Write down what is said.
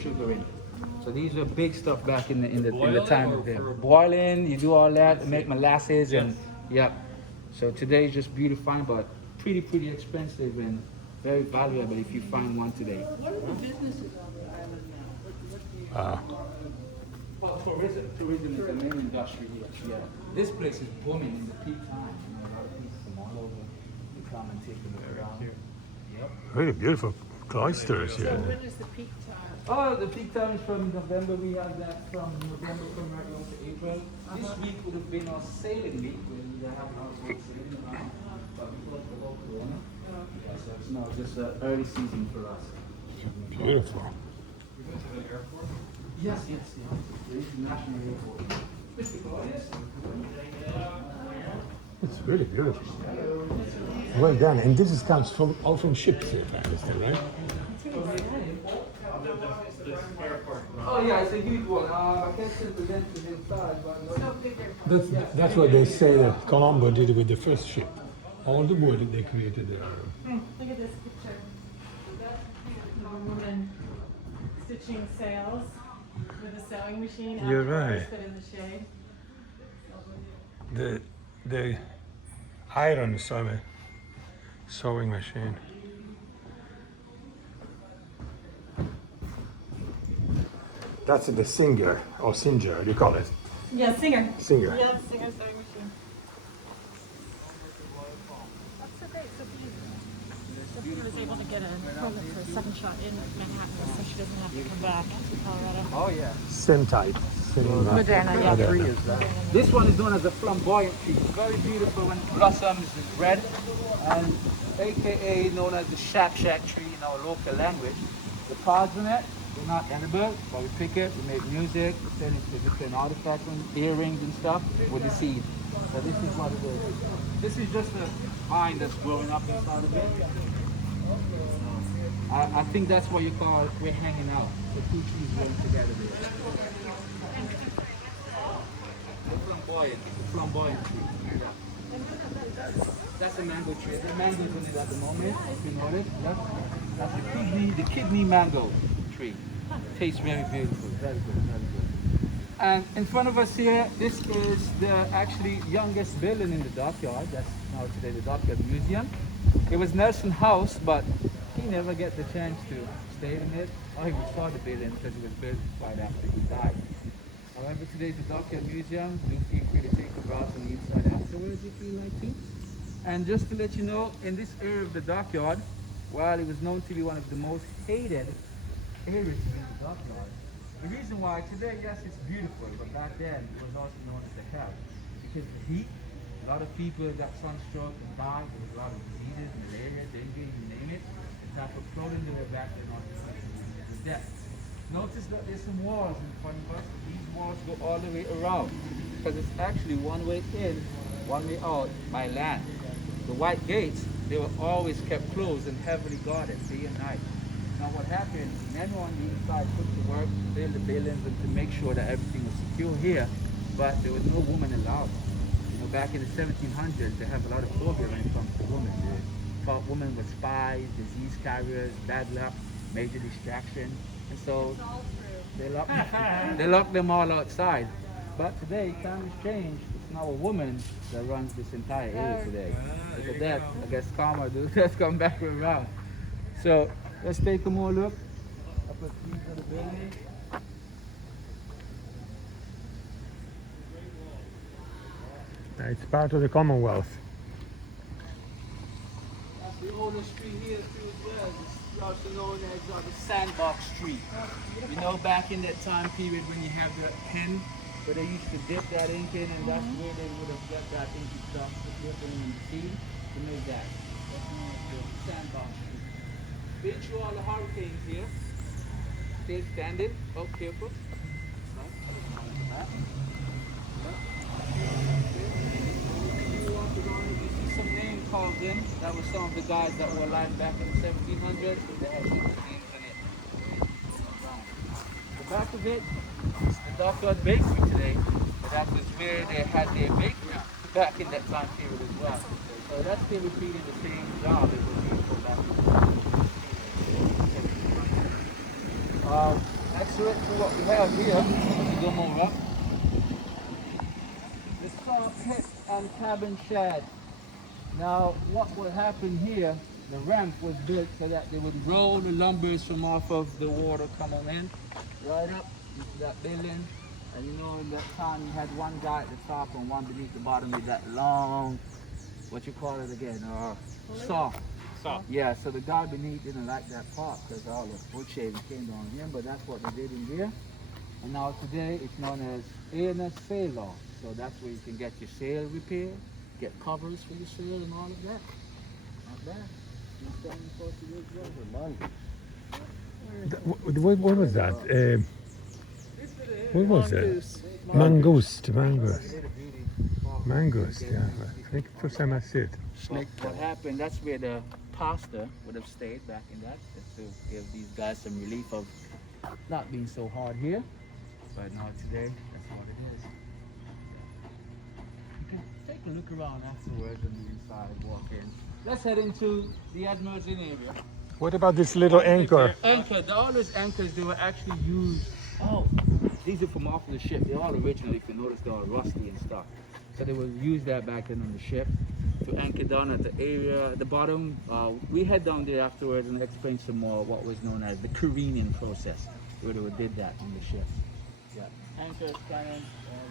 sugar in. So these were big stuff back in the time of them. Boiling, you do all that, make molasses and yeah. So today is just beautifying, but pretty expensive and very valuable if you find one today. What are the businesses on the island now? Well, tourism is the main industry here. Yeah. This place is booming in the peak time. You know, a lot of people from all over to come and take a look around here. Yep. Really beautiful cloisters So here. when is the peak time? Oh, the peak time is from November. We have that from November from right on to April. This week would have been our sailing week when we have our boat sailing around. But because of the whole corona, so it's now just early season for us. Beautiful. Yes. The international airport. It's really beautiful. Well done. And this is comes from all from ships, if I understand, right? Oh yeah, it's a huge one. I can't still present it inside, but That's what they say that Colombo did with the first ship. All the wood that they created there. Look at this picture. Of a woman stitching sails with a sewing machine. You're outdoors, right. But in the shade. The iron sewing machine. That's the Singer or Singer, you call it. Yeah, Singer. Singer. Yeah, Singer sewing machine. That's so great. Sophie was able to get a permit for a second shot in Manhattan, so she doesn't have to come back to Colorado. oh yeah. Same type. Moderna, yeah. Moderna. This one is known as a flamboyant tree. It's very beautiful when it blossoms, it's red, and AKA known as the shack tree in our local language. The pods on it, they're not edible, but we pick it, we make music, we send it to different artifacts and earrings and stuff with the seed. So this is what it is. This is just a vine that's growing up inside of it. I think that's what you call we're hanging out. The two trees growing together there. The flamboyant tree. Yeah. That's a mango tree. The mango is on it at the moment, if you notice. That's the kidney mango tree. Tastes very beautiful. Very good. And in front of us here, this is the actually youngest building in the dockyard. That's now today the Dockyard Museum. It was Nelson House, but he never get the chance to stay in it. Or he saw the building because it was built right after he died. However, today's the Dockyard Museum. Do feel free to take a browse on the inside afterwards if you like to. And just to let you know, in this area of the dockyard, while it was known to be one of the most hated areas in the dockyard, the reason why today, yes, it's beautiful, but back then it was also known as the hell. Because the heat, a lot of people got sunstroke and died. There was a lot of diseases, malaria, dengue, you name it. The type of clothing they were back then also was death. Notice that there's some walls in front of us. These walls go all the way around because it's actually one way in, one way out by land. The white gates, they were always kept closed and heavily guarded day and night. Now what happened, men on the inside put to work to build the buildings and to make sure that everything was secure here, but there was no woman allowed. You know, back in the 1700s, they have a lot of phobia when it comes to women. They thought women were spies, disease carriers, bad luck, major distraction. And so they locked them all outside. But today, times changed. It's now a woman that runs this entire area today. Look at that. I guess karma does come back around. So let's take a more look up at these other buildings. It's part of the Commonwealth. That's the oldest street here too as well. It's also known as the Sandbox Street. You know, back in that time period when you have the pen where they used to dip that ink in, and that's where they would have got that inky stuff to dip in the seed to make that. That's known as the Sandbox Street. Been through all the hurricanes here. Still standing. Oh, careful. Some name carved in. That was some of the guys that were alive back in the 1700s. They had some names in it. The back of it is the Dockyard Bakery today. That was where they had their bakery back in that time period as well. So that's still repeating the same job as was used for back in the excellent to what we have here. Let's go more up. The saw pit and cabin shed. Now, what will happen here, the ramp was built so that they would roll the lumbers from off of the water coming in, right up into that building. And you know, in that time, you had one guy at the top and one beneath the bottom with that long, what you call it again, saw. Saw. Yeah, so the guy beneath didn't like that part because all the wood shaving came down on him, but that's what they did in there. And now today, it's known as A&S Sail Law. So that's where you can get your sail repaired, get covers for your sail and all of that. Not bad. What was that? What was it? Mangouste. Mangouste, yeah. I think first time I see it. What happened, that's where the pastor would have stayed back in that, just to give these guys some relief of not being so hard here. But now today, that's what it is. You can take a look around afterwards and be inside, walk in. Let's head into the Admiral's Inn area. What about this little anchor? Anchor, all those anchors, they were actually used, these are from off of the ship. They're all originally, if you notice, they're all rusty and stuff. So they would use that back then on the ship to anchor down at the area at the bottom. We head down there afterwards and explain some more what was known as the careening process, where they did that on the ship. Yeah, anchors, cannons, all